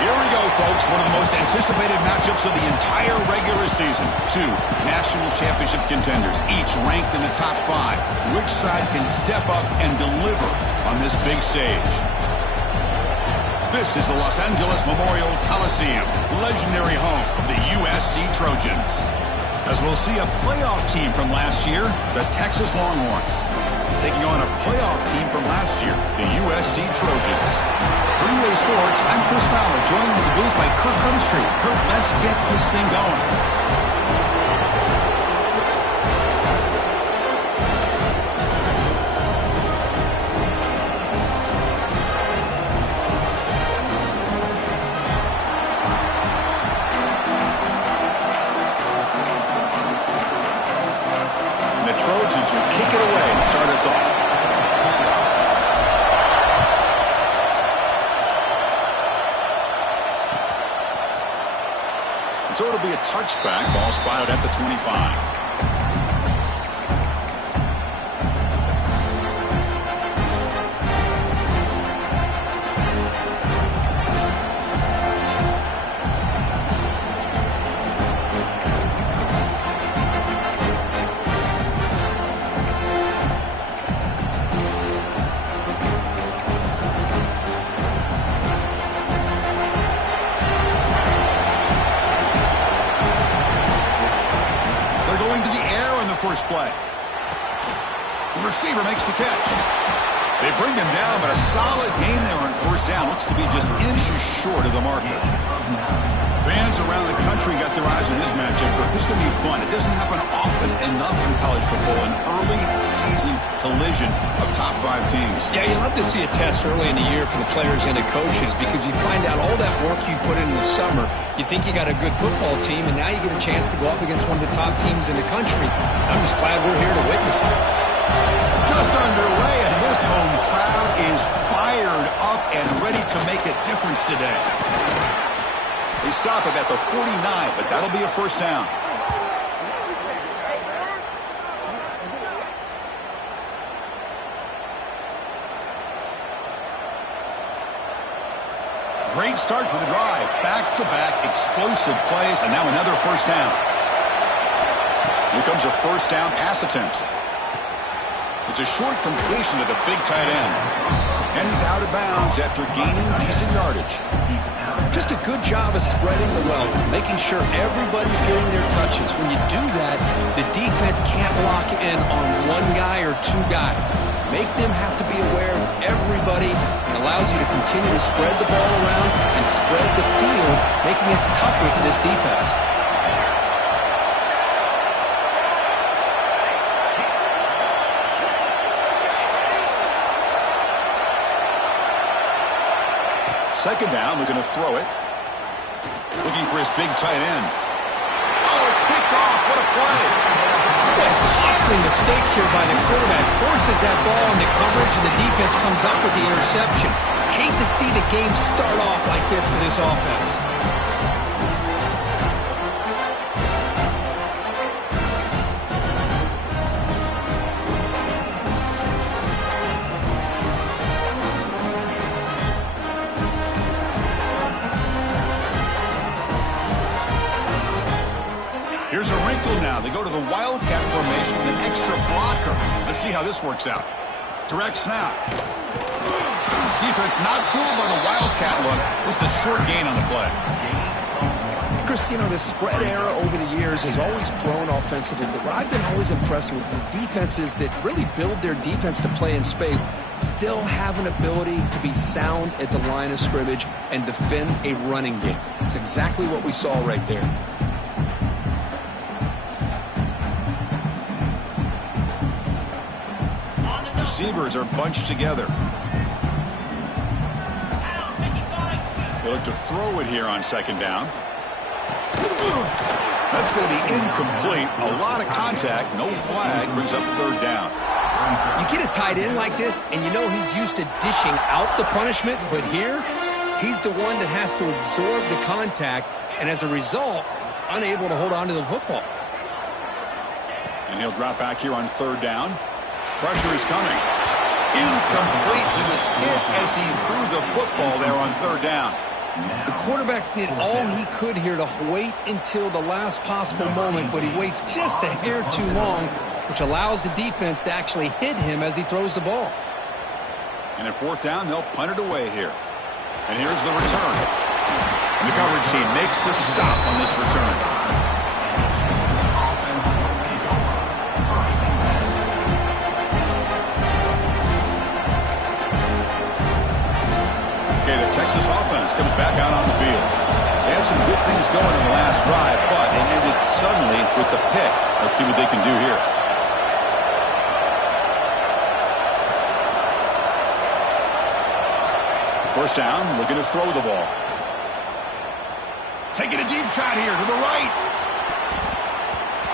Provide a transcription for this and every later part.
Here we go, folks. One of the most anticipated matchups of the entire regular season. Two national championship contenders, each ranked in the top 5. Which side can step up and deliver on this big stage? This is the Los Angeles Memorial Coliseum, legendary home of the USC Trojans. As we'll see a playoff team from last year, the Texas Longhorns, taking on a playoff team from last year, the USC Trojans. Greenway Sports, I'm Chris Fowler, joined in the booth by Kirk Humstreet. Kirk, let's get this thing going. Trojans will kick it away to start us off. And so it'll be a touchback. Ball spotted at the 25. First play. The receiver makes the catch. They bring him down, but a solid gain there on first down. Looks to be just inches short of the marker. Fans around the country got their eyes on this matchup, but this is going to be fun. It doesn't happen often enough in college football, an early season collision of top 5 teams. Yeah, you love to see a test early in the year for the players and the coaches because you find out all that work you put in the summer. You think you got a good football team, and now you get a chance to go up against one of the top teams in the country. I'm just glad we're here to witness it. Just underway, and this home crowd is fired up and ready to make a difference today. They stop him at the 49, but that'll be a first down. Great start for the drive. Back-to-back explosive plays, and now another first down. Here comes a first down pass attempt. It's a short completion to the big tight end. And he's out of bounds after gaining decent yardage. Just a good job of spreading the wealth, making sure everybody's getting their touches. When you do that, the defense can't lock in on one guy or two guys. Make them have to be aware of everybody. It allows you to continue to spread the ball around and spread the field, making it tougher for this defense. Second down, we're going to throw it. Looking for his big tight end. Oh, it's picked off. What a play. A costly mistake here by the quarterback. Forces that ball into coverage, and the defense comes up with the interception. Hate to see the game start off like this for this offense. Here's a wrinkle now. They go to the wildcat formation with an extra blocker. Let's see how this works out. Direct snap. Defense not fooled by the wildcat look. Just a short gain on the play. Chris, you know, the spread era over the years has always grown offensively, but what I've been always impressed with the defenses that really build their defense to play in space still have an ability to be sound at the line of scrimmage and defend a running game. It's exactly what we saw right there. Receivers are bunched together. They look to throw it here on second down. That's going to be incomplete. A lot of contact. No flag. Brings up third down. You get a tight end like this, and you know he's used to dishing out the punishment, but here, he's the one that has to absorb the contact, and as a result, he's unable to hold on to the football. And he'll drop back here on third down. Pressure is coming. Incomplete. He was hit as he threw the football there on third down. The quarterback did all he could here to wait until the last possible moment, but he waits just a hair too long, which allows the defense to actually hit him as he throws the ball. And at fourth down, they'll punt it away here. And here's the return. And the coverage team makes the stop on this return. Okay, the Texas offense comes back out on the field. They had some good things going in the last drive, but it ended suddenly with the pick. Let's see what they can do here. First down, looking to throw the ball. Taking a deep shot here to the right.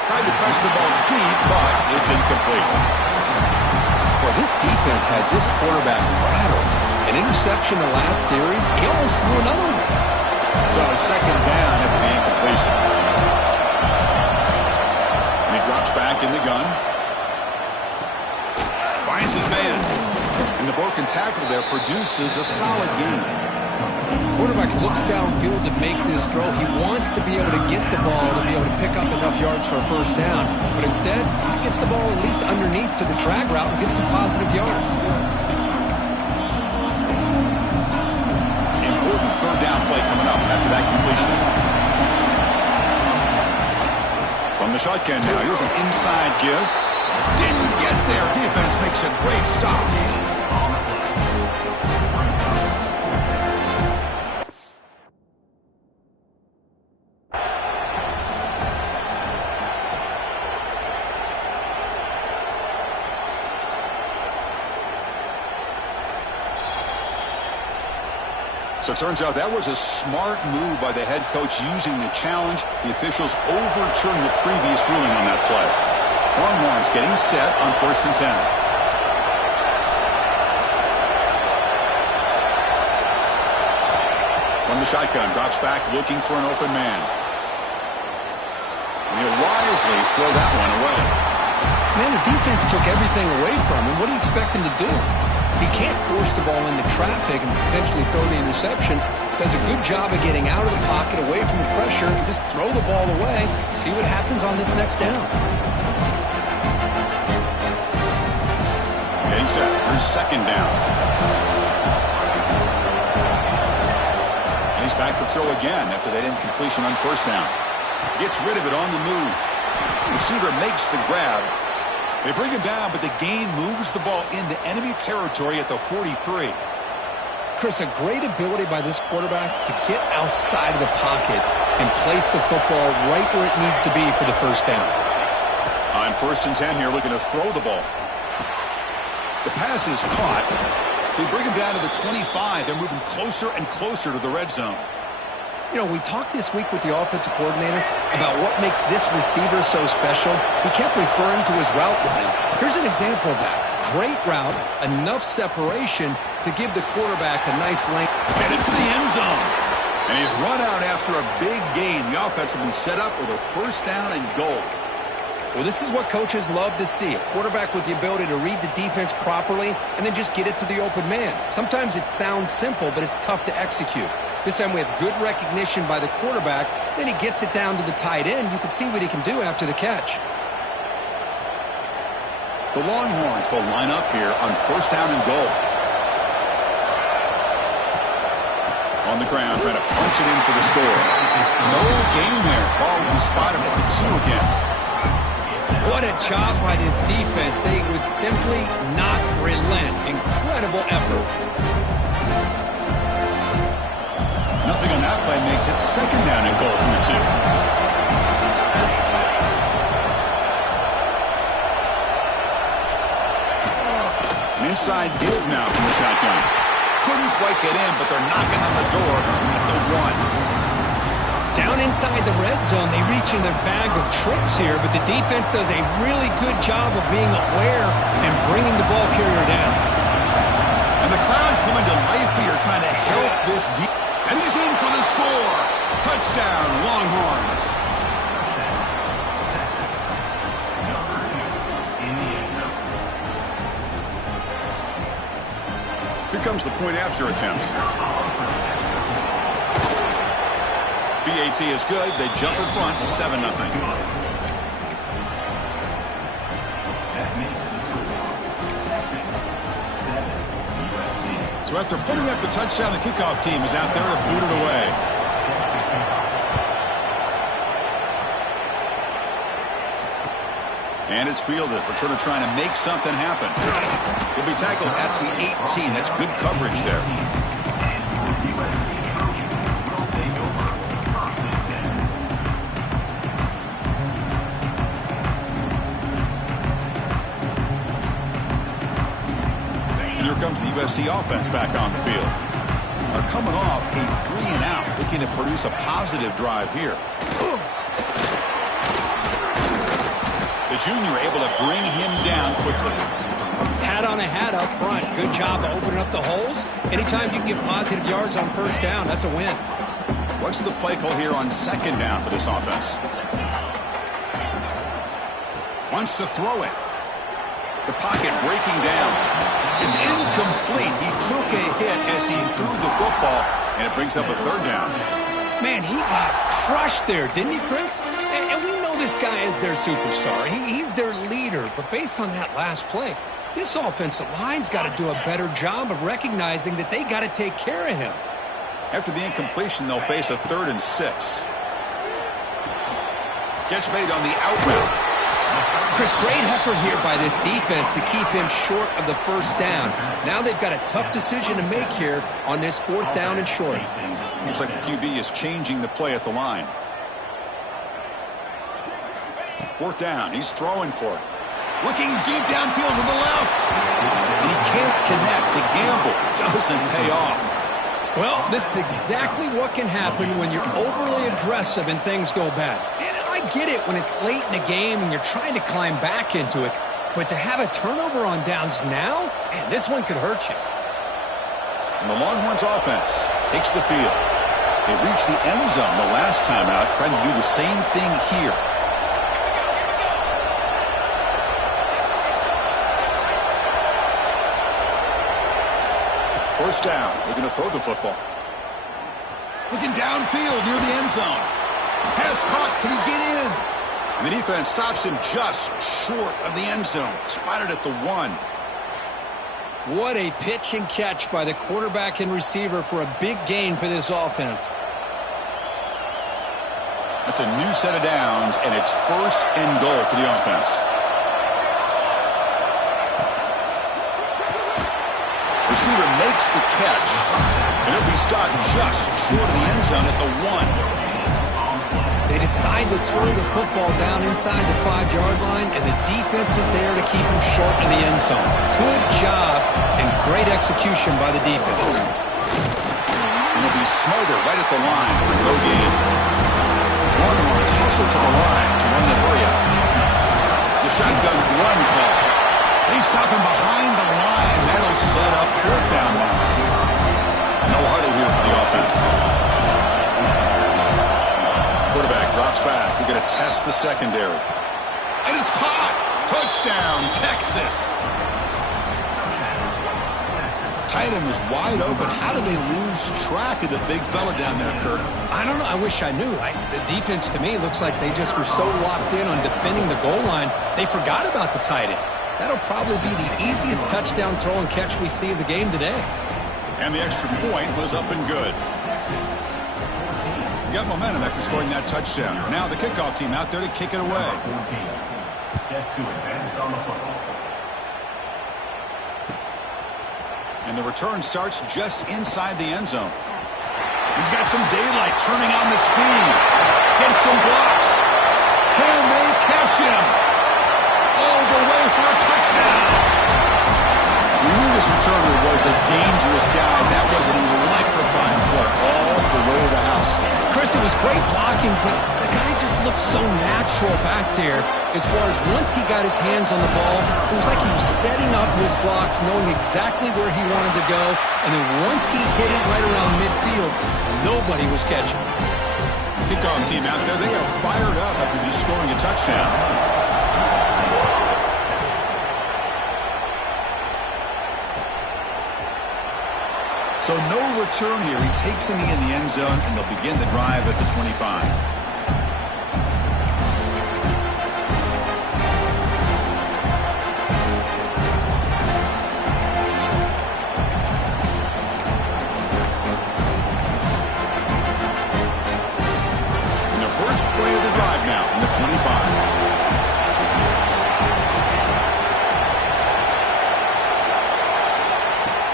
Tried to press the ball deep, but it's incomplete. Well, this defense has this quarterback rattled. An interception the last series, he almost threw another one. So second down after the incompletion. And he drops back in the gun. Finds his man. And the broken tackle there produces a solid gain. Quarterback looks downfield to make this throw. He wants to be able to get the ball to be able to pick up enough yards for a first down. But instead, he gets the ball at least underneath to the drag route and gets some positive yards. Important third down play coming up after that completion. From the shotgun now, here's an inside give. Didn't get there. Defense makes a great stop. So it turns out that was a smart move by the head coach using the challenge. The officials overturned the previous ruling on that play. Longhorns getting set on 1st and 10. From the shotgun, drops back looking for an open man. And he'll wisely throw that one away. Man, the defense took everything away from him. What do you expect him to do? He can't force the ball into traffic and potentially throw the interception. Does a good job of getting out of the pocket, away from the pressure, and just throw the ball away. See what happens on this next down. Getting set for second down. And he's back to throw again after that incompletion on first down. Gets rid of it on the move. Receiver makes the grab. They bring him down, but the gain moves the ball into enemy territory at the 43. Chris, a great ability by this quarterback to get outside of the pocket and place the football right where it needs to be for the first down. On 1st and 10 here, looking to throw the ball. The pass is caught. They bring him down to the 25. They're moving closer and closer to the red zone. You know, we talked this week with the offensive coordinator about what makes this receiver so special. He kept referring to his route running. Here's an example of that. Great route, enough separation to give the quarterback a nice lane. Headed for the end zone. And he's run out after a big gain. The offense will be set up with a first down and goal. Well, this is what coaches love to see. A quarterback with the ability to read the defense properly and then just get it to the open man. Sometimes it sounds simple, but it's tough to execute. This time we have good recognition by the quarterback. Then he gets it down to the tight end. You can see what he can do after the catch. The Longhorns will line up here on first down and goal. On the ground, trying to punch it in for the score. No gain there. Ball will be spotted at the 2 again. What a job by this defense. They would simply not relent. Incredible effort. Nothing on that play makes it second down and goal from the 2. An inside give now from the shotgun. Couldn't quite get in, but they're knocking on the door at the 1. Down inside the red zone, they reach in their bag of tricks here, but the defense does a really good job of being aware and bringing the ball carrier down. And the crowd coming to life here, trying to help this defense. And he's in for the score. Touchdown, Longhorns. Here comes the point after attempt. BAT is good. They jump in front 7-0. So after putting up the touchdown, the kickoff team is out there to boot it away. And it's fielded. Returner trying to make something happen. He'll be tackled at the 18. That's good coverage there. Here comes the USC offense back on the field. They're coming off a 3-and-out, looking to produce a positive drive here. The junior able to bring him down quickly. Hat on a hat up front. Good job of opening up the holes. Anytime you can get positive yards on first down, that's a win. What's the play call here on second down for this offense? Wants to throw it. The pocket breaking down. It's incomplete. He took a hit as he threw the football, and it brings up a third down. Man, he got crushed there, didn't he, Chris? And we know this guy is their superstar. He's their leader. But based on that last play, this offensive line's got to do a better job of recognizing that they got to take care of him. After the incompletion, they'll face a 3rd and 6. Catch made on the out route. Chris, great effort here by this defense to keep him short of the first down. Now they've got a tough decision to make here on this 4th down and short. Looks like the QB is changing the play at the line. 4th down. He's throwing for it. Looking deep downfield to the left. And he can't connect. The gamble doesn't pay off. Well, this is exactly what can happen when you're overly aggressive and things go bad. And I get it when it's late in the game and you're trying to climb back into it. But to have a turnover on downs now, man, this one could hurt you. And the Longhorns offense takes the field. They reached the end zone the last time out, trying to do the same thing here. First down. They're going to throw the football. Looking downfield near the end zone. Pass caught. Can he get in? And the defense stops him just short of the end zone. Spotted at the 1. What a pitch and catch by the quarterback and receiver for a big gain for this offense. That's a new set of downs, and it's 1st and goal for the offense. Receiver makes the catch, and it'll be stopped just short of the end zone at the 1. They decide to throw the football down inside the 5-yard line, and the defense is there to keep him short of the end zone. Good job and great execution by the defense. And it'll be Smolder right at the line for no gain. Longhorns hustle to the line to run the hurry up. It's a shotgun run call. They stop him behind the line. That'll set up 4th down. No huddle here for the offense. Quarterback drops back. We're going to test the secondary. And it's caught. Touchdown, Texas. Tight end was wide open. How did they lose track of the big fella down there, Kurt? I don't know. I wish I knew. The defense, to me, looks like they just were so locked in on defending the goal line, they forgot about the tight end. That'll probably be the easiest touchdown throw and catch we see of the game today. And the extra point was up and good. Got momentum after scoring that touchdown. Now the kickoff team out there to kick it away. And the return starts just inside the end zone. He's got some daylight turning on the speed. Gets some blocks. Can they catch him? All the way for a touchdown. We knew this returner was a dangerous guy. That was an electrifying play all the way to the house. Chris, it was great blocking, but the guy just looked so natural back there. As far as once he got his hands on the ball, it was like he was setting up his blocks, knowing exactly where he wanted to go. And then once he hit it right around midfield, nobody was catching. Kickoff team out there, they are fired up after just scoring a touchdown. So no return here. He takes him in the end zone, and they'll begin the drive at the 25. Play of the drive now in the 25.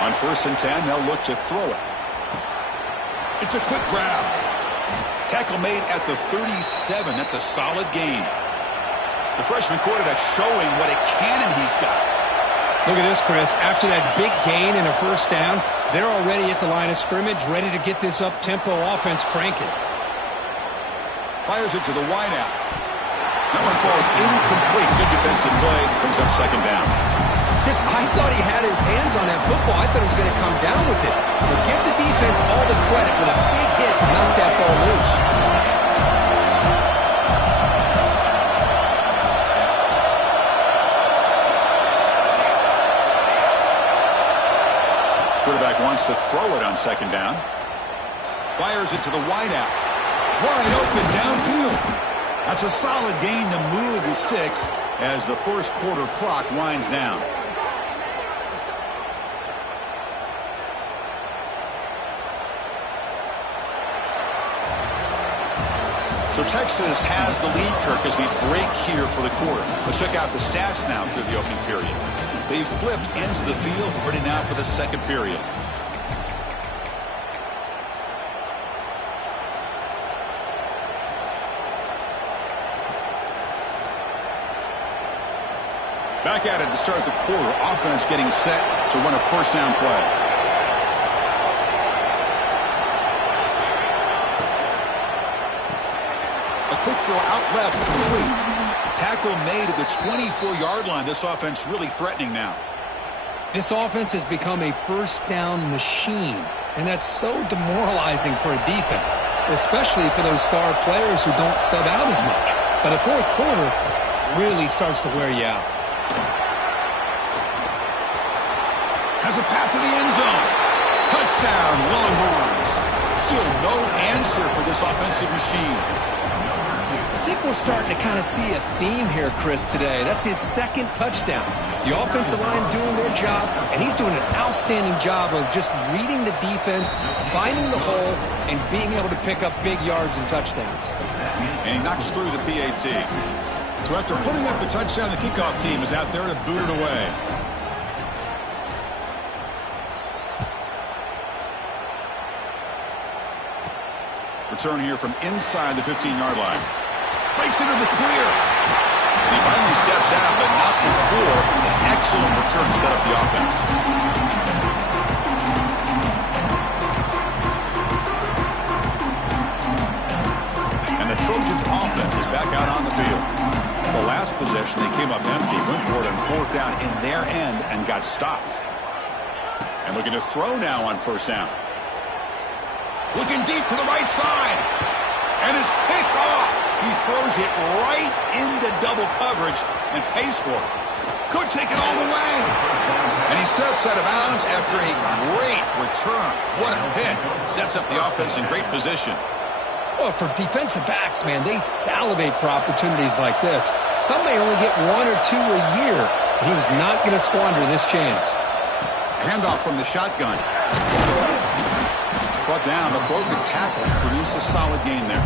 On 1st and 10, they'll look to throw it. It's a quick grab. Tackle made at the 37. That's a solid gain. The freshman quarterback showing what a cannon he's got. Look at this, Chris. After that big gain and a first down, they're already at the line of scrimmage, ready to get this up-tempo offense cranking. Fires it to the wideout. That one falls incomplete. Good defensive play. Brings up 2nd down. Chris, I thought he had his hands on that football. I thought he was going to come down with it. But give the defense all the credit with a big hit to knock that ball loose. Quarterback wants to throw it on 2nd down. Fires it to the wideout. Wide open downfield. That's a solid gain to move the sticks as the first quarter clock winds down. So Texas has the lead, Kirk, as we break here for the quarter. Let's check out the stats now through the opening period. They've flipped into the field, ready now for the second period. Back at it to start the quarter. Offense getting set to run a first down play. A quick throw out left, complete. Tackle made at the 24-yard line. This offense really threatening now. This offense has become a first down machine, and that's so demoralizing for a defense, especially for those star players who don't sub out as much. But the fourth quarter really starts to wear you out. Has a path to the end zone. Touchdown, Longhorns. Still no answer for this offensive machine. I think we're starting to kind of see a theme here, Chris, today. That's his 2nd touchdown. The offensive line doing their job, and he's doing an outstanding job of just reading the defense, finding the hole, and being able to pick up big yards and touchdowns. And he knocks through the PAT. So after putting up the touchdown, the kickoff team is out there to boot it away. Return here from inside the 15-yard line. Breaks into the clear. And he finally steps out, but not before an excellent return to set up the offense. And the Trojans' offense is back out on the field. The last possession, they came up empty, went for it on 4th down in their end and got stopped. And looking to throw now on 1st down. Looking deep to the right side. And it's picked off. He throws it right into double coverage and pays for it. Could take it all the way. And he steps out of bounds after a great return. What a pick. Sets up the offense in great position. Well, for defensive backs, man, they salivate for opportunities like this. Some may only get 1 or 2 a year, and he was not going to squander this chance. Handoff from the shotgun. Brought down, a broken tackle. Produced a solid gain there.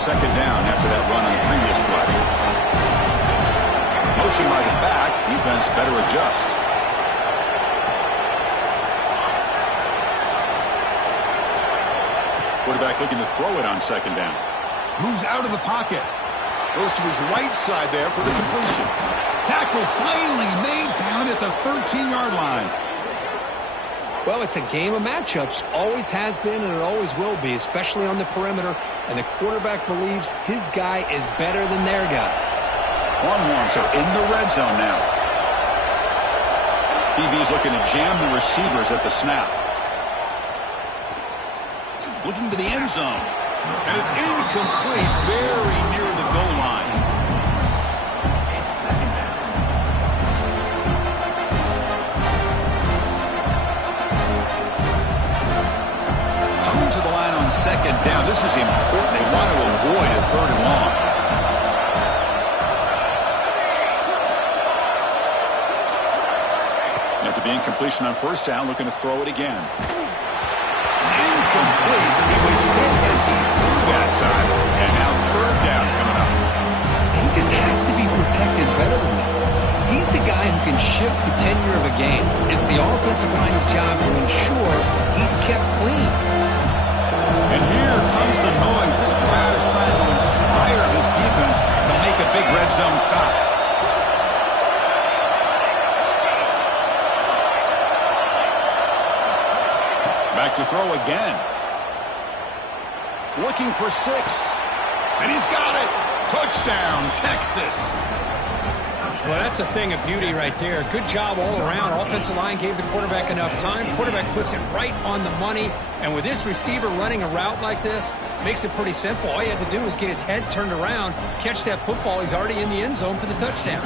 Second down after that run on the previous play. Motion by the back. Defense better adjust. Quarterback looking to throw it on 2nd down. Moves out of the pocket. Goes to his right side there for the completion. Tackle finally made down at the 13-yard line. Well, it's a game of matchups. Always has been and it always will be, especially on the perimeter. And the quarterback believes his guy is better than their guy. Longhorns are in the red zone now. DB's looking to jam the receivers at the snap. looking to the end zone. And it's incomplete, very near the goal line. Coming to the line on second down. This is important. They want to avoid a third and long. After the incompletion on first down, looking to throw it again. It's incomplete. He was hit as he threw that time. And now third down coming up. He just has to be protected better than that. He's the guy who can shift the tenure of a game. It's the offensive line's job to ensure he's kept clean. And here comes the noise. This crowd is trying to inspire this defense to make a big red zone stop. Back to throw again. Looking for 6. And he's got it. Touchdown, Texas. Well, that's a thing of beauty right there. Good job all around. Offensive line gave the quarterback enough time. Quarterback puts it right on the money. And with this receiver running a route like this, makes it pretty simple. All you have to do is get his head turned around, catch that football. He's already in the end zone for the touchdown.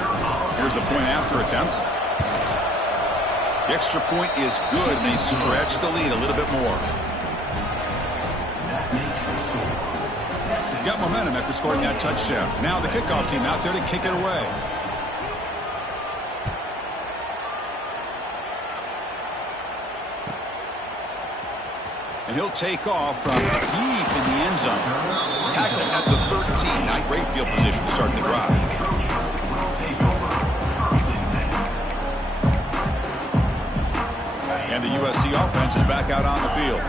Here's the point after attempt. The extra point is good. They stretch the lead a little bit more. Got momentum after scoring that touchdown. Now the kickoff team out there to kick it away. And he'll take off from deep in the end zone. Tackle at the 13. Not great field position to start the drive. And the USC offense is back out on the field.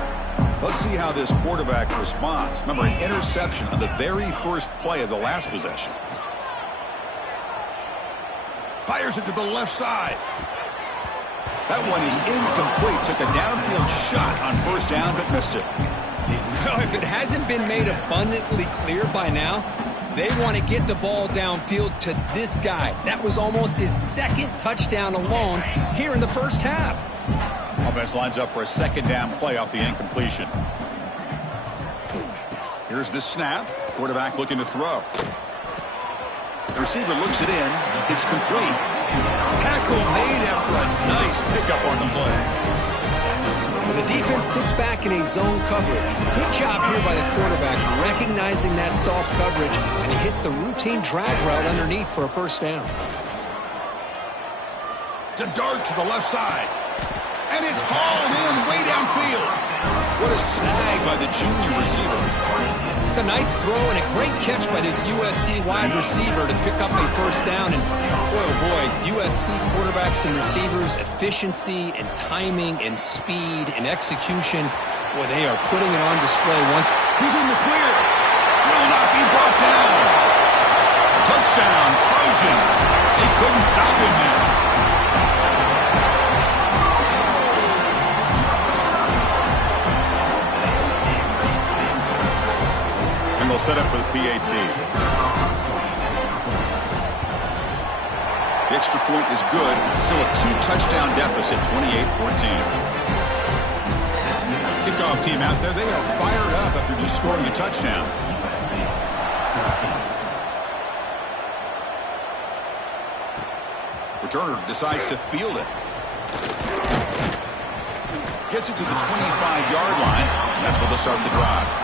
Let's see how this quarterback responds. Remember, an interception on the very first play of the last possession. Fires it to the left side. That one is incomplete. Took a downfield shot on first down, but missed it. Well, if it hasn't been made abundantly clear by now, they want to get the ball downfield to this guy. That was almost his second touchdown alone here in the first half. Offense lines up for a second down play off the incompletion. Here's the snap. Quarterback looking to throw. The receiver looks it in. It's complete. Tackle made after a nice pickup on the play. When the defense sits back in a zone coverage, good job here by the quarterback recognizing that soft coverage, and he hits the routine drag route underneath for a first down. To dart to the left side. And it's hauled in way downfield. What a snag by the junior receiver. It's a nice throw and a great catch by this USC wide receiver to pick up a first down. And boy, oh boy, USC quarterbacks and receivers, efficiency and timing and speed and execution. Boy, they are putting it on display once. He's in the clear. Will not be brought down. Touchdown, Trojans. They couldn't stop him there. And they'll set up for the PAT. The extra point is good. So a 2-touchdown deficit, 28-14. Kickoff team out there. They are fired up after just scoring a touchdown. Returner decides to field it. Gets it to the 25-yard line. And that's where they'll start the drive.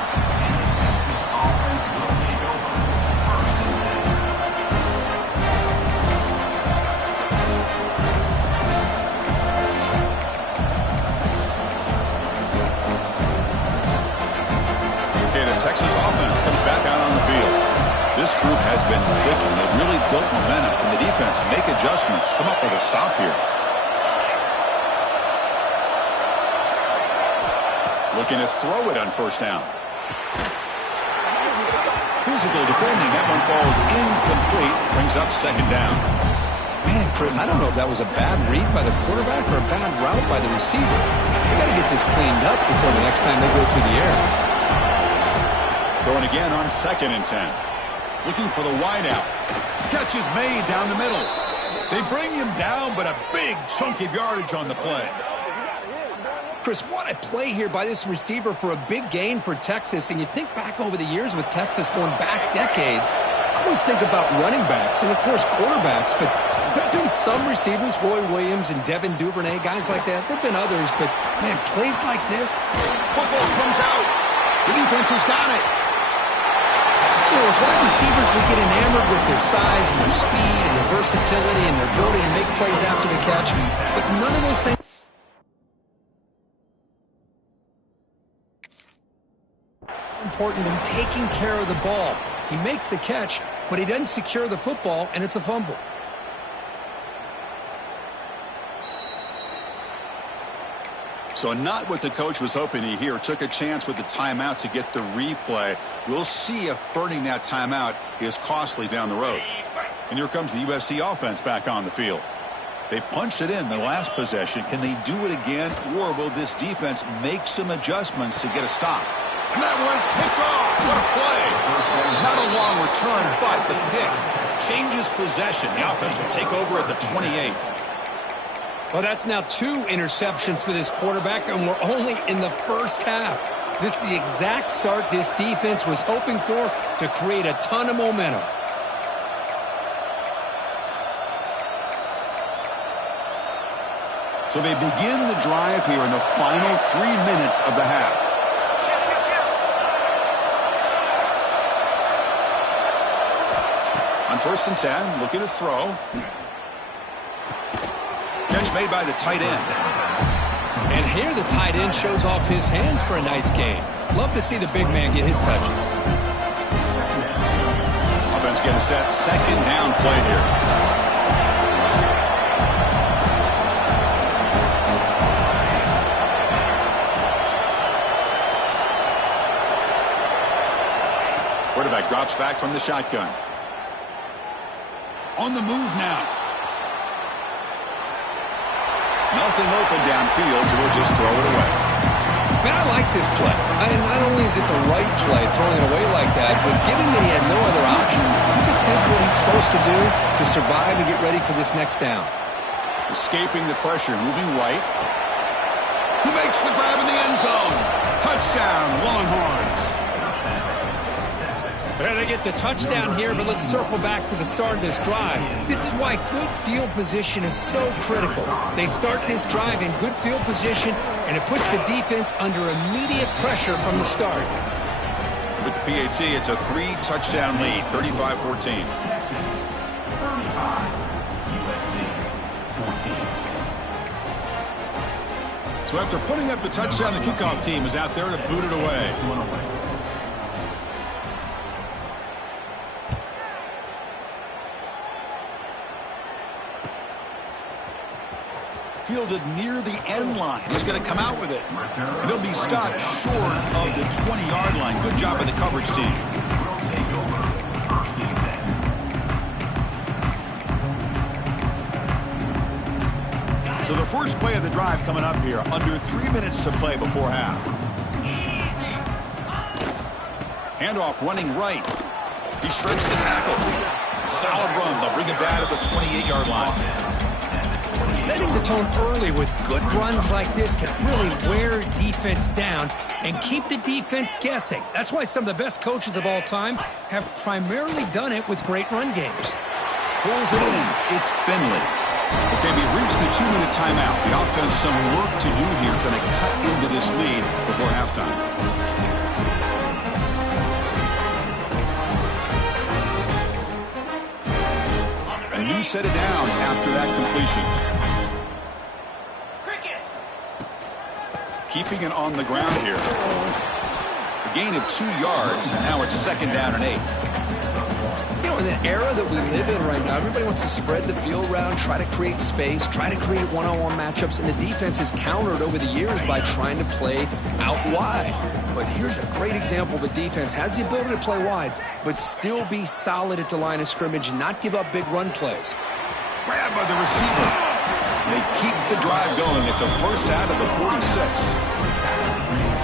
Texas offense comes back out on the field. This group has been clicking. They've really built momentum, and the defense make adjustments, come up with a stop here. Looking to throw it on first down. Physical defending. That one falls incomplete. Brings up second down. Man, Chris, I don't know if that was a bad read by the quarterback or a bad route by the receiver. They got to get this cleaned up before the next time they go through the air. Throwing again on 2nd and 10. Looking for the wideout. Catch is made down the middle. They bring him down, but a big chunk of yardage on the play. Chris, what a play here by this receiver for a big gain for Texas. And you think back over the years with Texas going back decades, I always think about running backs and, of course, quarterbacks. But there have been some receivers, Roy Williams and Devin Duvernay, guys like that. There have been others, but, man, plays like this. Football comes out. The defense has got it. You know, as wide receivers, we get enamored with their size and their speed and their versatility and their ability to make plays after the catch. But none of those things important than taking care of the ball. He makes the catch, but he doesn't secure the football, and it's a fumble. So not what the coach was hoping to hear. Took a chance with the timeout to get the replay. We'll see if burning that timeout is costly down the road. And here comes the USC offense back on the field. They punched it in the last possession. Can they do it again, or will this defense make some adjustments to get a stop? And that one's picked off. What a play. Not a long return, but the pick changes possession. The offense will take over at the 28. Well, that's now 2 interceptions for this quarterback, and we're only in the first half. This is the exact start this defense was hoping for to create a ton of momentum. So they begin the drive here in the final 3 minutes of the half. On 1st and 10, looking to throw. Catch made by the tight end. And here the tight end shows off his hands for a nice gain. Love to see the big man get his touches. Offense getting set. 2nd down play here. Quarterback drops back from the shotgun. On the move now. Nothing open downfield, so we'll just throw it away. Man, I like this play. Not only is it the right play, throwing it away like that, but given that he had no other option, he just did what he's supposed to do to survive and get ready for this next down. Escaping the pressure, moving right. He makes the grab in the end zone. Touchdown, Longhorns. Well, they get the touchdown here, but let's circle back to the start of this drive. This is why good field position is so critical. They start this drive in good field position, and it puts the defense under immediate pressure from the start. With the PAT, it's a 3-touchdown lead, 35-14. So after putting up the touchdown, the kickoff team is out there to boot it away. Fielded near the end line. He's going to come out with it. And he'll be stopped short of the 20-yard line. Good job by the coverage team. So the first play of the drive coming up here. Under 3 minutes to play before half. Handoff running right. He shreds the tackle. Solid run. They'll bring it back to the 28-yard line. Setting the tone early with good runs like this can really wear defense down and keep the defense guessing. That's why some of the best coaches of all time have primarily done it with great run games. Pulls it in. It's Finley. Okay, we reached the 2-minute timeout. The offense some work to do here trying to cut into this lead before halftime. A new set of downs after that completion. Keeping it on the ground here. A gain of 2 yards, and now it's 2nd down and 8. You know, in the era that we live in right now, everybody wants to spread the field around, try to create space, try to create one-on-one matchups, and the defense is countered over the years by trying to play out wide. But here's a great example of a defense has the ability to play wide, but still be solid at the line of scrimmage and not give up big run plays. Grabbed by the receiver. They keep the drive going. It's a first out of the 46.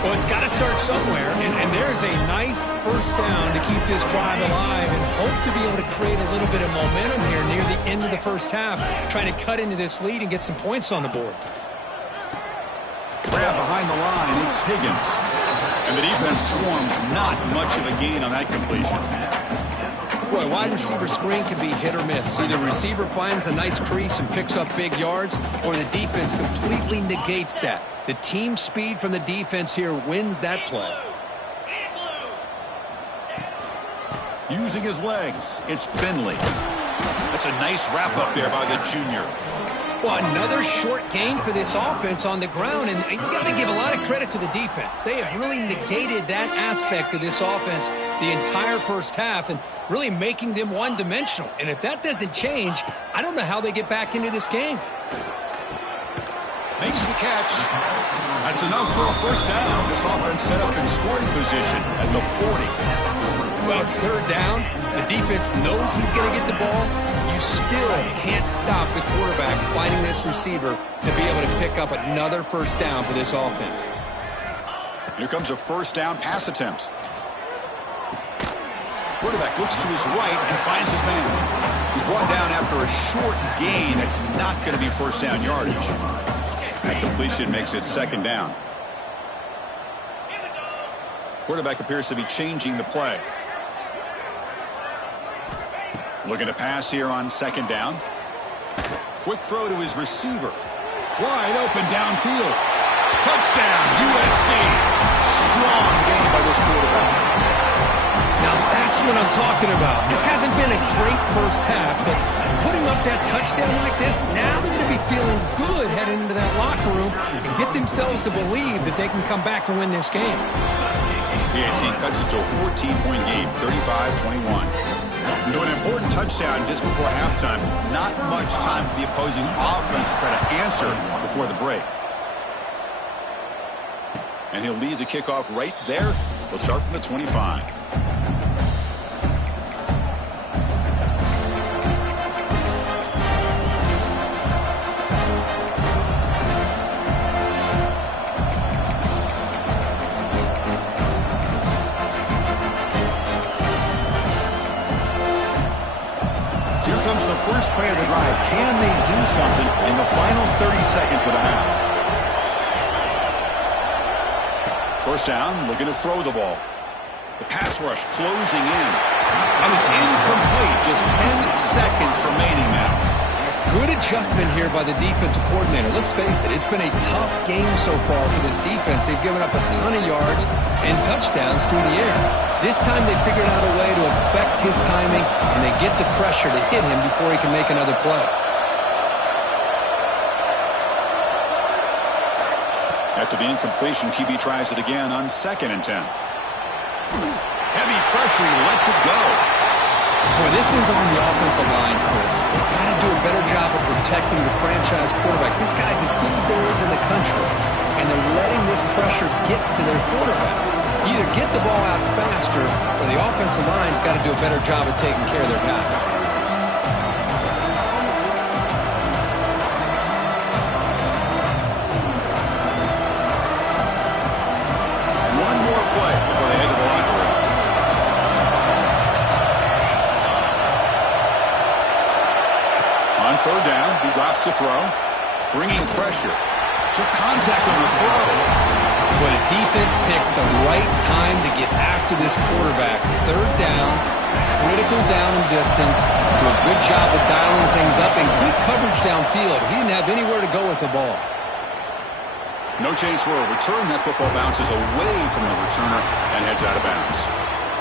Well, it's got to start somewhere, and there's a nice first down to keep this drive alive and hope to be able to create a little bit of momentum here near the end of the first half, trying to cut into this lead and get some points on the board. Grab behind the line, it's Higgins. And the defense swarms, not much of a gain on that completion. Boy, wide receiver screen can be hit or miss. Either the receiver finds a nice crease and picks up big yards, or the defense completely negates that. The team speed from the defense here wins that play. Using his legs, it's Finley. That's a nice wrap-up there by the junior. Well, another short gain for this offense on the ground, and you got to give a lot of credit to the defense. They have really negated that aspect of this offense the entire first half and really making them one-dimensional. And if that doesn't change, I don't know how they get back into this game. Makes the catch. That's enough for a first down. This offense set up in scoring position at the 40. Well, it's third down. The defense knows he's going to get the ball. You still can't stop the quarterback finding this receiver to be able to pick up another first down for this offense. Here comes a first down pass attempt. Quarterback looks to his right and finds his man. He's brought down after a short gain. That's not going to be first down yardage. That completion makes it second down. Quarterback appears to be changing the play. Looking to pass here on second down. Quick throw to his receiver. Wide open downfield. Touchdown, USC. Strong game by this quarterback. Now that's what I'm talking about. This hasn't been a great first half, but putting up that touchdown like this, now they're going to be feeling good heading into that locker room and get themselves to believe that they can come back and win this game. The team cuts it to a 14-point game, 35-21. So an important touchdown just before halftime. Not much time for the opposing offense to try to answer before the break. And he'll lead the kickoff right there. He'll start from the 25. First play of the drive. Can they do something in the final 30 seconds of the half? First down, looking to throw the ball. The pass rush closing in. And it's incomplete. Just 10 seconds remaining now. Good adjustment here by the defensive coordinator. Let's face it, it's been a tough game so far for this defense. They've given up a ton of yards and touchdowns through the air. This time they figured out a way to affect his timing, and they get the pressure to hit him before he can make another play. After the incompletion, QB tries it again on 2nd and 10. Heavy pressure, he lets it go. Boy, this one's on the offensive line, Chris. They've got to do a better job of protecting the franchise quarterback. This guy's as good as there is in the country, and they're letting this pressure get to their quarterback. Either get the ball out faster, or the offensive line's got to do a better job of taking care of their guy. One more play before they head to the locker room. On third down, he drops to throw. Bringing pressure. Took contact on the throw. But the defense picks the right time to get after this quarterback. Third down, critical down and distance. Do a good job of dialing things up and good coverage downfield. He didn't have anywhere to go with the ball. No chance for a return. That football bounces away from the returner and heads out of bounds.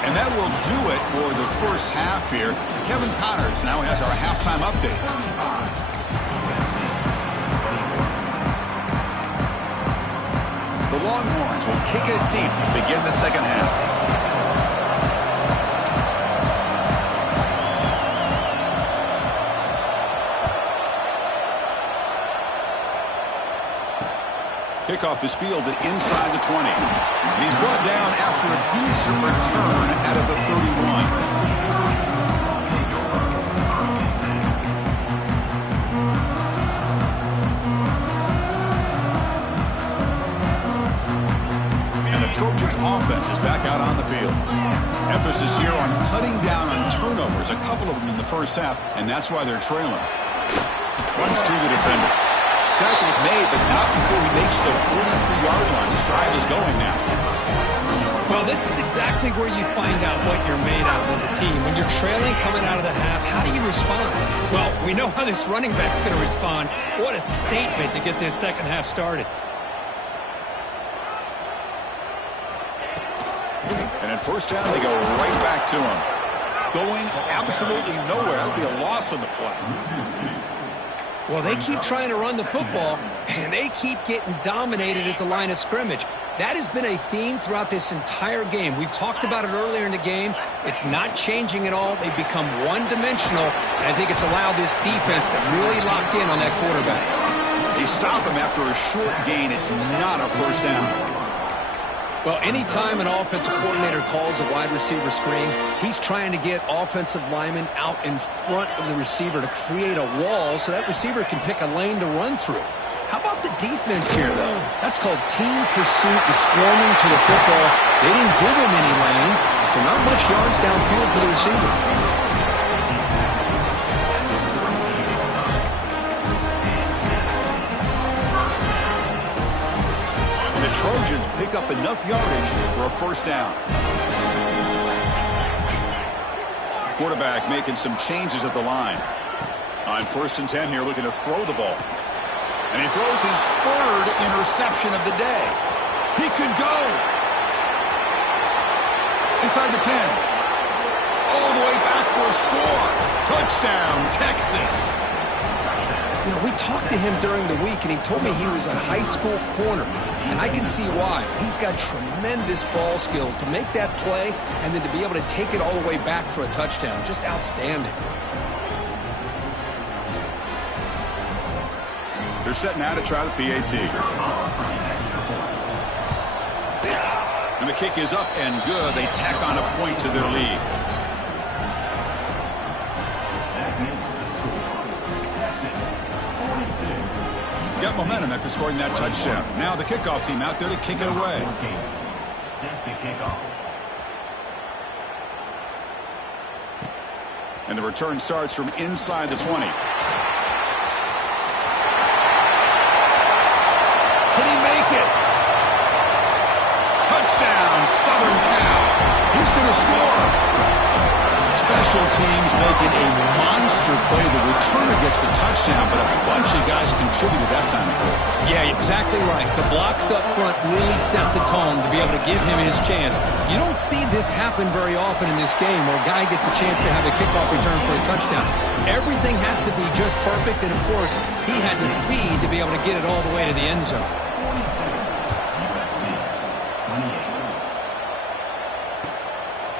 And that will do it for the first half here. Kevin Connors now has our halftime update. The Longhorns will kick it deep to begin the second half. Kickoff is fielded inside the 20. And he's brought down after a decent return out of the 31. Trojans offense is back out on the field. Emphasis here on cutting down on turnovers, a couple of them in the first half, and that's why they're trailing. Runs through the defender. Tackle's made, but not before he makes the 43-yard line. This drive is going now. Well, this is exactly where you find out what you're made out of as a team. When you're trailing coming out of the half, how do you respond? Well, we know how this running back's going to respond. What a statement to get this second half started. And at first down, they go right back to him. Going absolutely nowhere. That would be a loss on the play. Well, they keep trying to run the football, and they keep getting dominated at the line of scrimmage. That has been a theme throughout this entire game. We've talked about it earlier in the game. It's not changing at all. They've become one-dimensional, and I think it's allowed this defense to really lock in on that quarterback. They stop him after a short gain. It's not a first down. Well, anytime an offensive coordinator calls a wide receiver screen, he's trying to get offensive linemen out in front of the receiver to create a wall so that receiver can pick a lane to run through. How about the defense here, though? That's called team pursuit, the swarming to the football. They didn't give him any lanes, so not much yards downfield for the receiver. The Trojans pick up enough yardage for a first down. Quarterback making some changes at the line. On 1st and 10 here, looking to throw the ball. And he throws his third interception of the day. He could go. Inside the 10. All the way back for a score. Touchdown, Texas. You know, we talked to him during the week, and he told me he was a high school corner. And I can see why. He's got tremendous ball skills to make that play and then to be able to take it all the way back for a touchdown. Just outstanding. They're setting out to try the PAT. And the kick is up and good. They tack on a point to their lead. Got momentum after scoring that touchdown. Now the kickoff team out there to kick it away. And the return starts from inside the 20. Can he make it? Touchdown, Southern Cal. He's going to score. Special teams making a monster play. The returner gets the touchdown, but a bunch of guys contributed that time. Yeah, exactly right. The blocks up front really set the tone to be able to give him his chance. You don't see this happen very often in this game where a guy gets a chance to have a kickoff return for a touchdown. Everything has to be just perfect, and of course, he had the speed to be able to get it all the way to the end zone.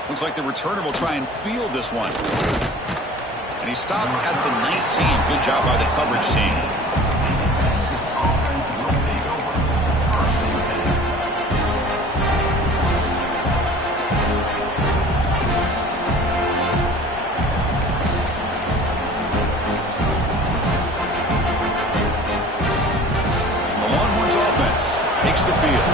Looks like the returner will try and field this one. And he stopped at the 19. Good job by the coverage team. The Longhorns offense takes the field.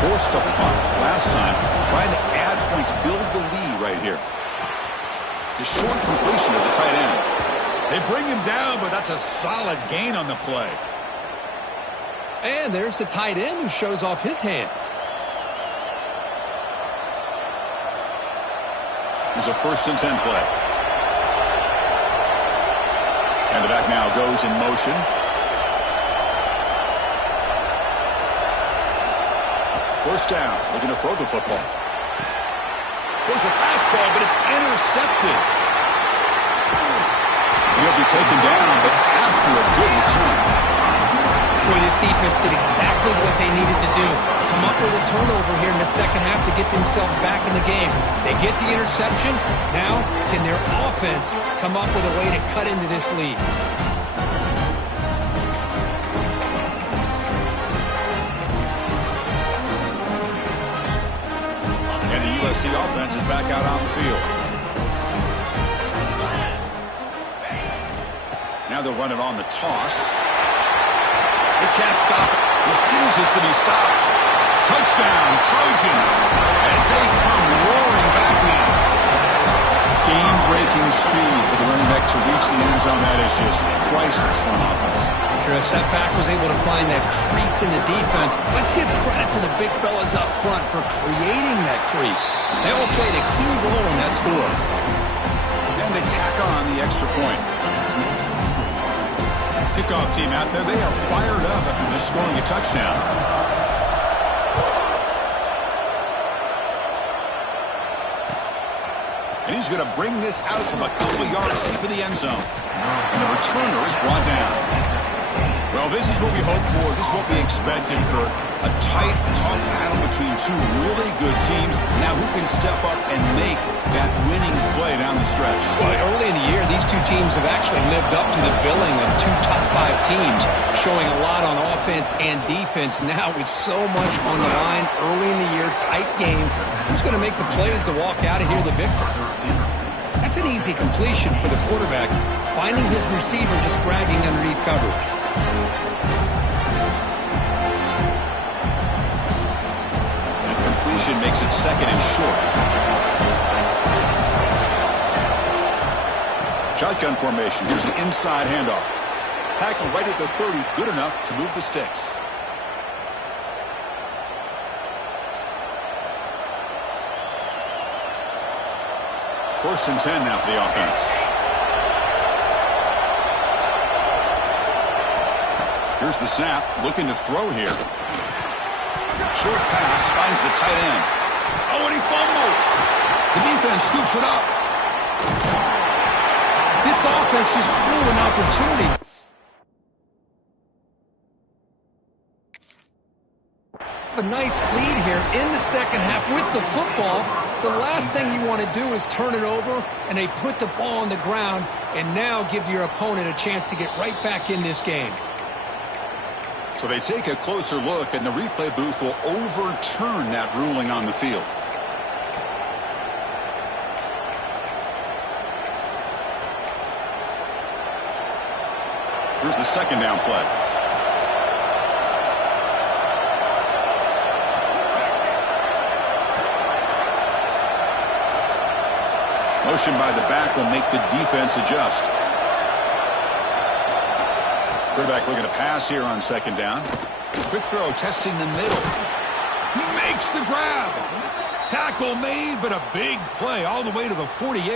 Forced to punt last time, trying to add points, build the lead right here. It's a short completion of the tight end. They bring him down, but that's a solid gain on the play. And there's the tight end who shows off his hands. Here's a 1st and 10 play. And the back now goes in motion. First down, looking to throw the football. There's a fastball, but it's intercepted. He'll be taken down, but after a good return. Boy, this defense did exactly what they needed to do. Come up with a turnover here in the second half to get themselves back in the game. They get the interception. Now, can their offense come up with a way to cut into this lead? And the USC offense is back out on the field. Now they'll run it on the toss. They can't stop it. Refuses to be stopped. Touchdown, Trojans, as they come roaring back now. Game-breaking speed for the running back to reach the end zone. That is just priceless for an offense. Chris. That back was able to find that crease in the defense. Let's give credit to the big fellas up front for creating that crease. They all played a key role in that score. And they tack on the extra point. Kickoff team out there, they are fired up after just scoring a touchdown. And he's going to bring this out from a couple of yards deep in the end zone. And the returner is brought down. Well, this is what we hope for. This is what we expected, Kurt. A tight, tough battle between two really good teams. Now who can step up and make that winning play down the stretch? Well, early in the year, these two teams have actually lived up to the billing of two top 5 teams, showing a lot on offense and defense. Now with so much on the line early in the year, tight game, who's going to make the plays to walk out of here the victor? That's an easy completion for the quarterback, finding his receiver just dragging underneath coverage. That completion makes it second and short. Shotgun formation. Here's an inside handoff. Tackle right at the 30. Good enough to move the sticks. First and 10 now for the offense. Here's the snap. Looking to throw here. Short pass finds the tight end. Oh, and he fumbles. The defense scoops it up. This offense just blew an opportunity. A nice lead here in the second half with the football. The last thing you want to do is turn it over, and they put the ball on the ground and now give your opponent a chance to get right back in this game. So they take a closer look, and the replay booth will overturn that ruling on the field. Here's the second down play. Motion by the back will make the defense adjust. Quarterback looking to pass here on second down. Quick throw, testing the middle. He makes the grab. Tackle made, but a big play all the way to the 48.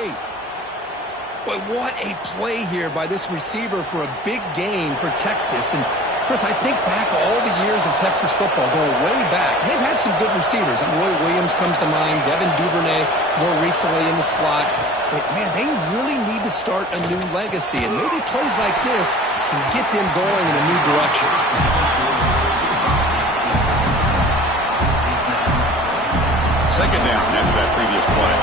Boy, what a play here by this receiver for a big gain for Texas. And Chris, I think back all the years of Texas football, going way back. They've had some good receivers. Roy Williams comes to mind, Devin Duvernay more recently in the slot. But, man, they really need to start a new legacy. And maybe plays like this can get them going in a new direction. Second down after that previous play.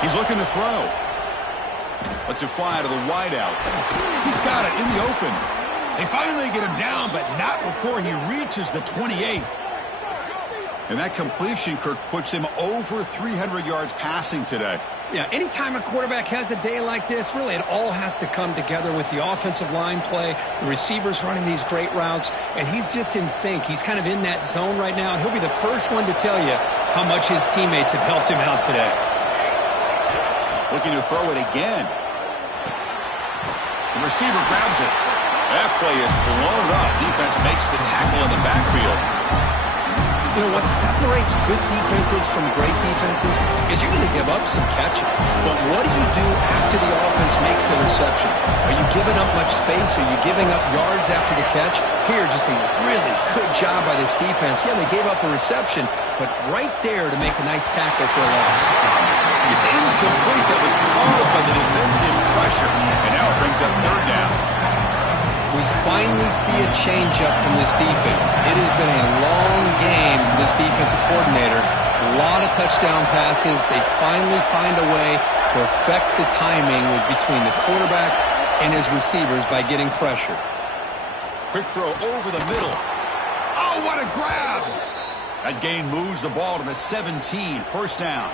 He's looking to throw. Lets it fly to the wideout. He's got it in the open. They finally get him down, but not before he reaches the 28. And that completion, Kirk, puts him over 300 yards passing today. Yeah, anytime a quarterback has a day like this, really it all has to come together with the offensive line play, the receivers running these great routes, and he's just in sync. He's kind of in that zone right now, and he'll be the first one to tell you how much his teammates have helped him out today. Looking to throw it again. The receiver grabs it. That play is blown up. Defense makes the tackle in the backfield. You know, what separates good defenses from great defenses is you're going to give up some catches. But what do you do after the offense makes a reception? Are you giving up much space? Are you giving up yards after the catch? Here, just a really good job by this defense. Yeah, they gave up a reception, but right there to make a nice tackle for a loss. It's incomplete. That was caused by the defensive pressure. And now it brings up third down. We finally see a change-up from this defense. It has been a long game for this defensive coordinator. A lot of touchdown passes. They finally find a way to affect the timing between the quarterback and his receivers by getting pressure. Quick throw over the middle. Oh, what a grab! That gain moves the ball to the 17. First down.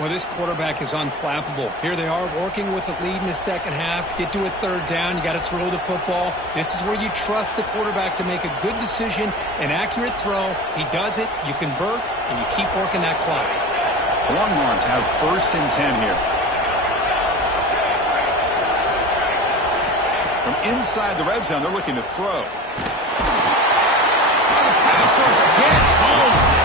Well, this quarterback is unflappable. Here they are working with the lead in the second half. Get to a third down. You got to throw the football. This is where you trust the quarterback to make a good decision, an accurate throw. He does it, you convert, and you keep working that clock. Longhorns have 1st and 10 here. From inside the red zone, they're looking to throw. The pass rush gets home.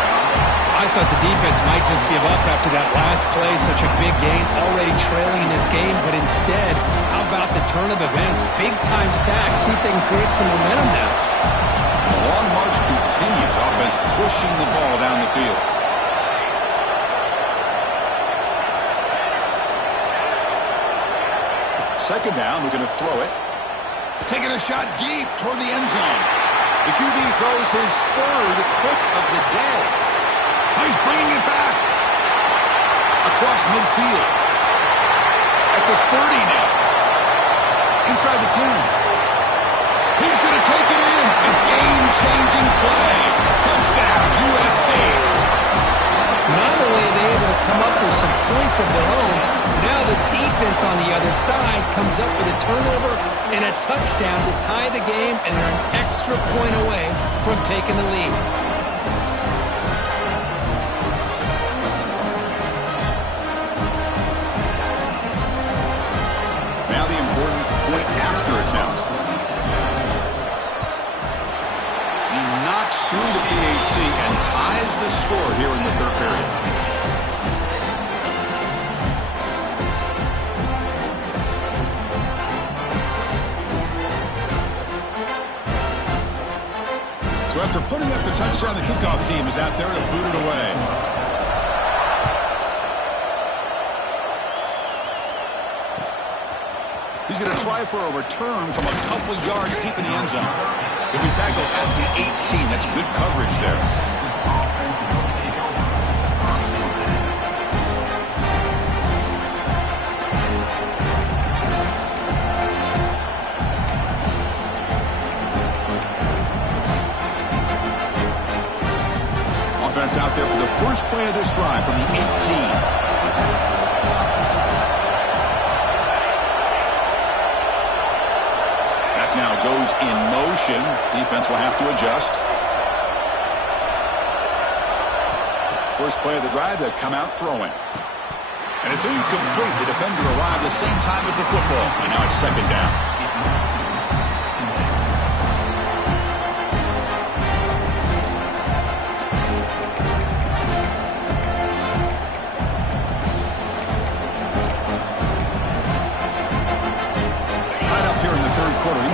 I thought the defense might just give up after that last play, such a big gain, already trailing in this game. But instead, how about the turn of events? Big-time sack. See if they can create some momentum now. The long march continues. Offense pushing the ball down the field. Second down, we're going to throw it. Taking a shot deep toward the end zone. The QB throws his 3rd pick of the day. He's bringing it back across midfield at the 30 now. Inside the 10. He's going to take it in. A game-changing play. Touchdown, USC. Not only are they able to come up with some points of their own, now the defense on the other side comes up with a turnover and a touchdown to tie the game, and they're an extra point away from taking the lead. Through the PAT and ties the score here in the 3rd period. So after putting up the touchdown, the kickoff team is out there to boot it away. He's going to try for a return from a couple yards deep in the end zone. If he tackled at the 18, that's good coverage there. Offense out there for the first play of this drive from the 18. Now goes in motion. Defense will have to adjust. First play of the drive, they'll come out throwing. And it's incomplete. The defender arrived the same time as the football. And now it's 2nd down.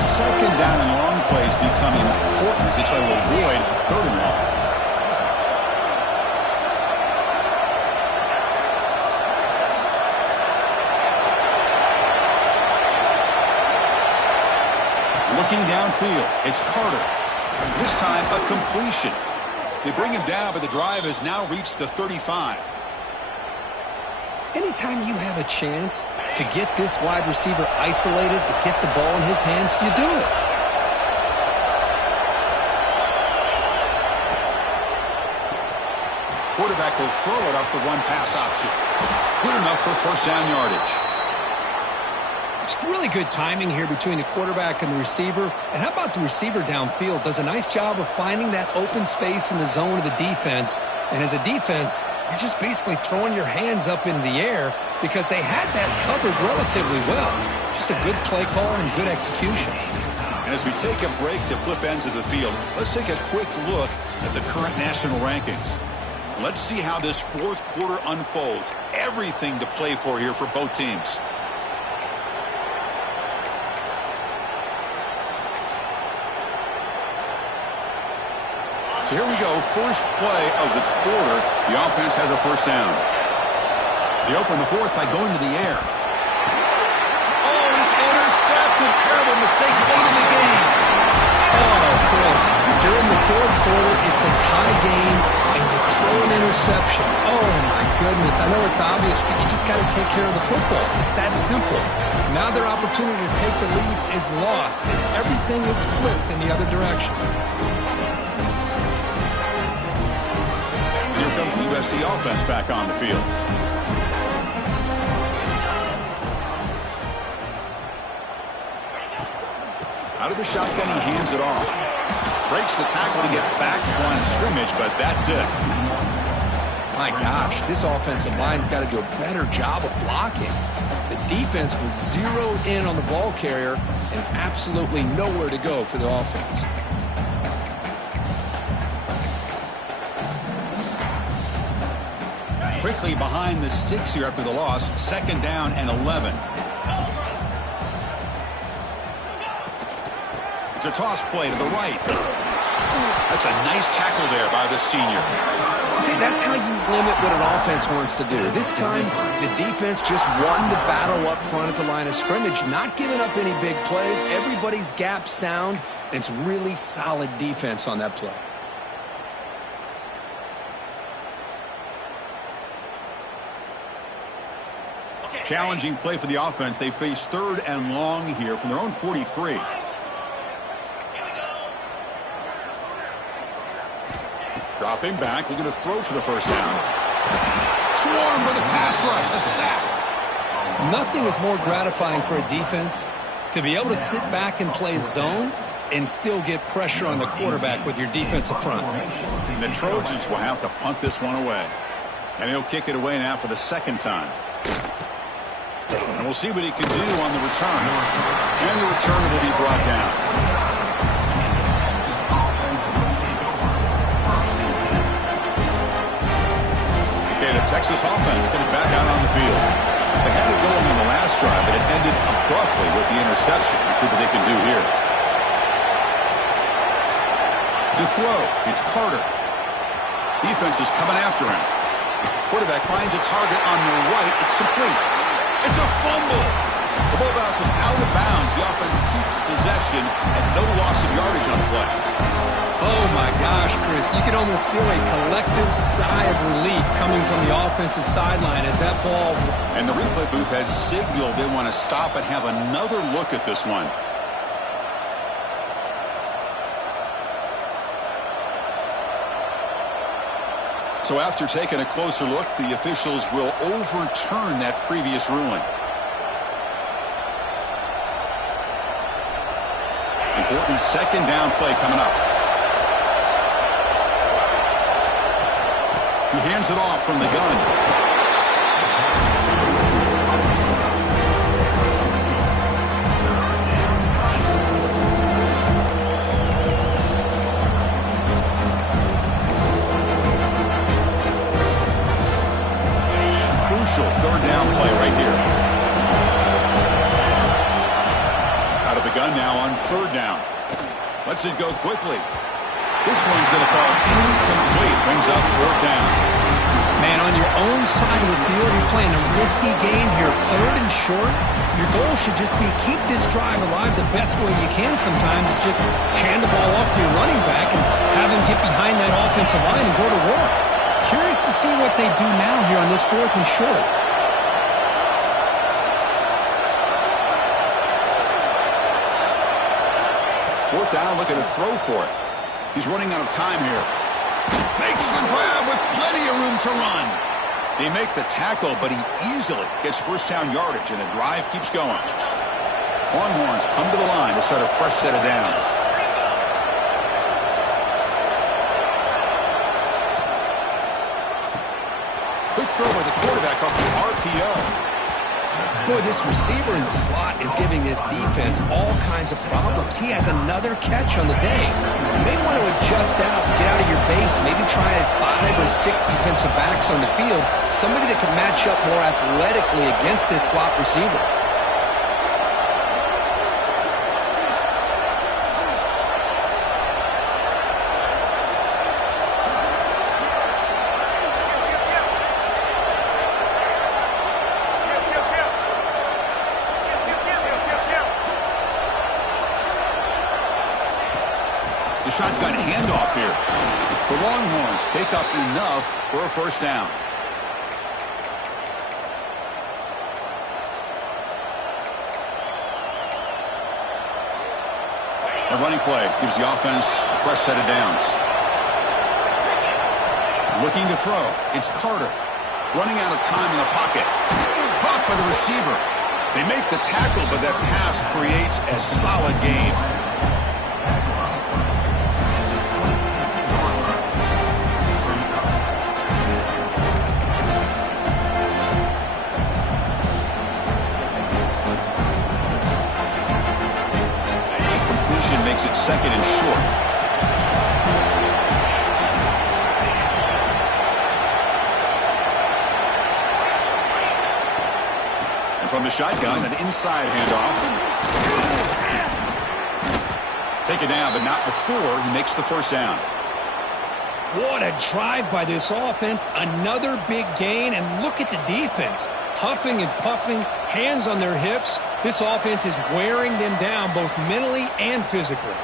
Second down and long plays become important as they try to avoid 3rd and long. Looking downfield, it's Carter. This time a completion. They bring him down, but the drive has now reached the 35. Anytime you have a chance to get this wide receiver isolated, to get the ball in his hands, you do it. Quarterback will throw it off the one-pass option. Good enough for 1st down yardage. It's really good timing here between the quarterback and the receiver. And how about the receiver downfield? Does a nice job of finding that open space in the zone of the defense. And as a defense, you're just basically throwing your hands up in the air because they had that covered relatively well. Just a good play call and good execution. And as we take a break to flip ends of the field, let's take a quick look at the current national rankings. Let's see how this 4th quarter unfolds. Everything to play for here for both teams. So here we go, first play of the quarter. The offense has a 1st down. They open the 4th by going to the air. Oh, and it's intercepted. Terrible mistake late in the game. Oh, Chris, you're in the 4th quarter. It's a tie game, and you throw an interception. Oh, my goodness. I know it's obvious, but you just got to take care of the football. It's that simple. Now their opportunity to take the lead is lost, and everything is flipped in the other direction. Here comes the USC offense back on the field. Out of the shotgun, he hands it off. Breaks the tackle to get back to the line of scrimmage, but that's it. My gosh, this offensive line's got to do a better job of blocking. The defense was zeroed in on the ball carrier and absolutely nowhere to go for the offense. Quickly behind the sticks here after the loss. 2nd down and 11. It's a toss play to the right. That's a nice tackle there by the senior. See, that's how you limit what an offense wants to do. This time, the defense just won the battle up front at the line of scrimmage, not giving up any big plays. Everybody's gap sound. It's really solid defense on that play. Challenging play for the offense. They face 3rd and long here from their own 43. Dropping back, looking to throw for the 1st down. Swarmed by the pass rush, a sack. Nothing is more gratifying for a defense to be able to sit back and play zone and still get pressure on the quarterback with your defensive front. The Trojans will have to punt this one away. And he'll kick it away now for the 2nd time. And we'll see what he can do on the return. And the return will be brought down. Okay, the Texas offense comes back out on the field. They had it going on the last drive, but it ended abruptly with the interception. Let's see what they can do here. To throw, it's Carter. Defense is coming after him. Quarterback finds a target on the right. It's complete. It's a fumble. The ball bounces out of bounds. The offense keeps possession and no loss of yardage on the play. Oh, my gosh, Chris. You can almost feel a collective sigh of relief coming from the offensive sideline as that ball... And the replay booth has signaled they want to stop and have another look at this one. So after taking a closer look, the officials will overturn that previous ruling. Important 2nd down play coming up. He hands it off from the gun. Crucial 3rd down play right here. Out of the gun now on 3rd down. Lets it go quickly. This one's going to fall incomplete. Brings up 4th down. Man, on your own side of the field, you're playing a risky game here. 3rd and short. Your goal should just be keep this drive alive the best way you can sometimes. Just hand the ball off to your running back and have him get behind that offensive line and go to work. Curious to see what they do now here on this 4th and short. Fourth down, looking to throw for it. He's running out of time here. Makes the grab with plenty of room to run. They make the tackle, but he easily gets 1st down yardage, and the drive keeps going. Longhorns come to the line to start a fresh set of downs. Quick throw by the quarterback off the RPO. Boy, this receiver in the slot is giving this defense all kinds of problems. He has another catch on the day. You may want to adjust out, get out of your base, maybe try 5 or 6 defensive backs on the field, somebody that can match up more athletically against this slot receiver. Shotgun handoff here. The Longhorns pick up enough for a 1st down. A running play gives the offense a fresh set of downs. Looking to throw. It's Carter. Running out of time in the pocket. Caught by the receiver. They make the tackle, but that pass creates a solid gain. second and short. And from the shotgun, an inside handoff. Take it down, but not before he makes the first down. What a drive by this offense. Another big gain, and look at the defense. Huffing and puffing, hands on their hips. This offense is wearing them down both mentally and physically.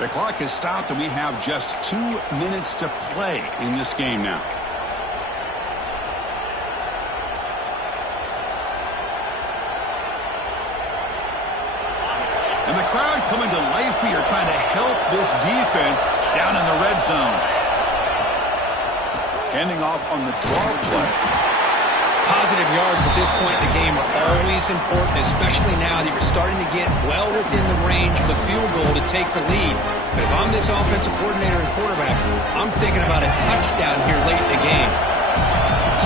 The clock has stopped, and we have just 2 minutes to play in this game now. And the crowd coming to life here, trying to help this defense down in the red zone. Handing off on the draw play. Positive yards at this point in the game are always important, especially now that you're starting to get well within the range of a field goal to take the lead. But if I'm this offensive coordinator and quarterback, I'm thinking about a touchdown here late in the game.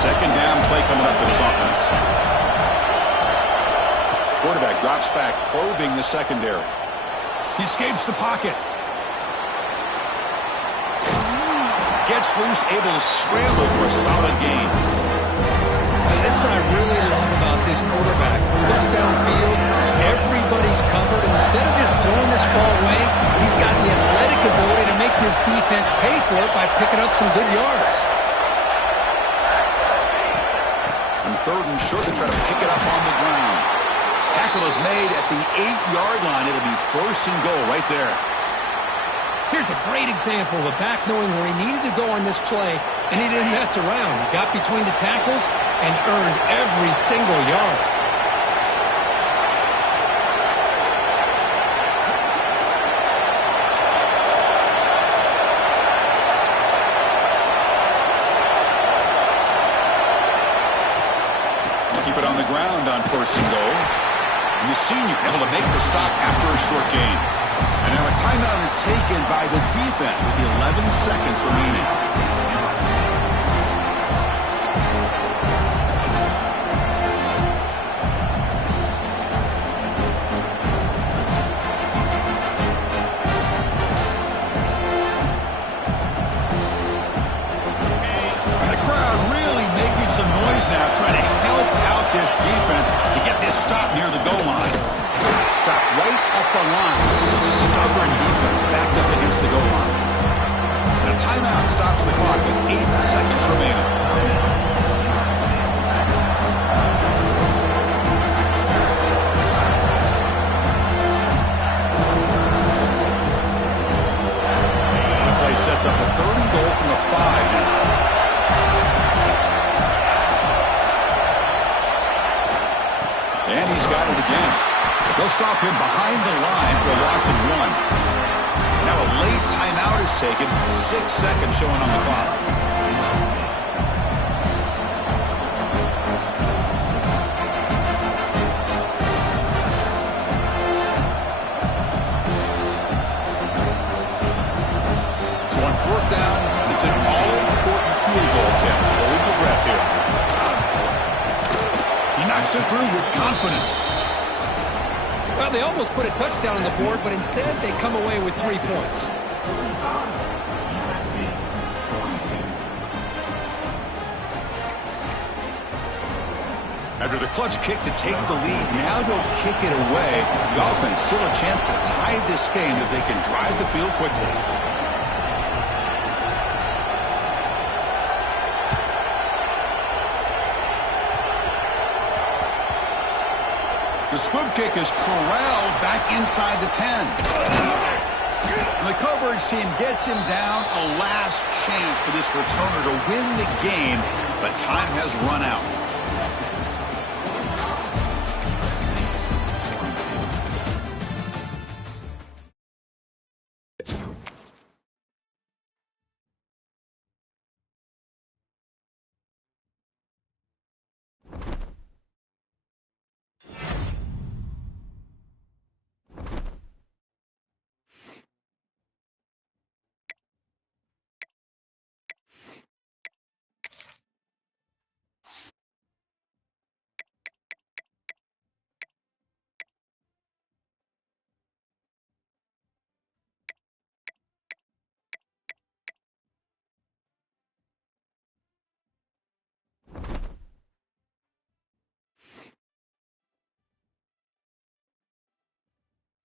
Second down play coming up for this offense. Quarterback drops back, probing the secondary. He escapes the pocket. Gets loose, able to scramble for a solid gain. That's what I really love about this quarterback. When he looks downfield, everybody's covered. Instead of just throwing this ball away, he's got the athletic ability to make this defense pay for it by picking up some good yards. And third and short, they try to pick it up on the ground. Tackle is made at the 8-yard line. It'll be first and goal right there. Here's a great example of a back knowing where he needed to go on this play, and he didn't mess around. He got between the tackles and earned every single yard. Keep it on the ground on first and goal. And the senior able to make the stop after a short gain. And now a timeout is taken by the defense with the 11 seconds remaining. And the crowd really making some noise now, trying to help out this defense to get this stop near the goal line. Stop right at the line. This is a stubborn defense backed up against the goal line. And a timeout stops the clock with 8 seconds remaining. The play sets up a third and goal from the 5 now. And he's got it again. They'll stop him behind the line for a loss of 1. Now a late timeout is taken. 6 seconds showing on the clock. So on fourth down, it's an all-important field goal attempt. Hold your breath here. He knocks it through with confidence. Well, they almost put a touchdown on the board, but instead they come away with 3 points. After the clutch kick to take the lead, now they'll kick it away. The offense still a chance to tie this game if they can drive the field quickly. The squib kick is corralled back inside the 10. And the coverage team gets him down. A last chance for this returner to win the game, but time has run out.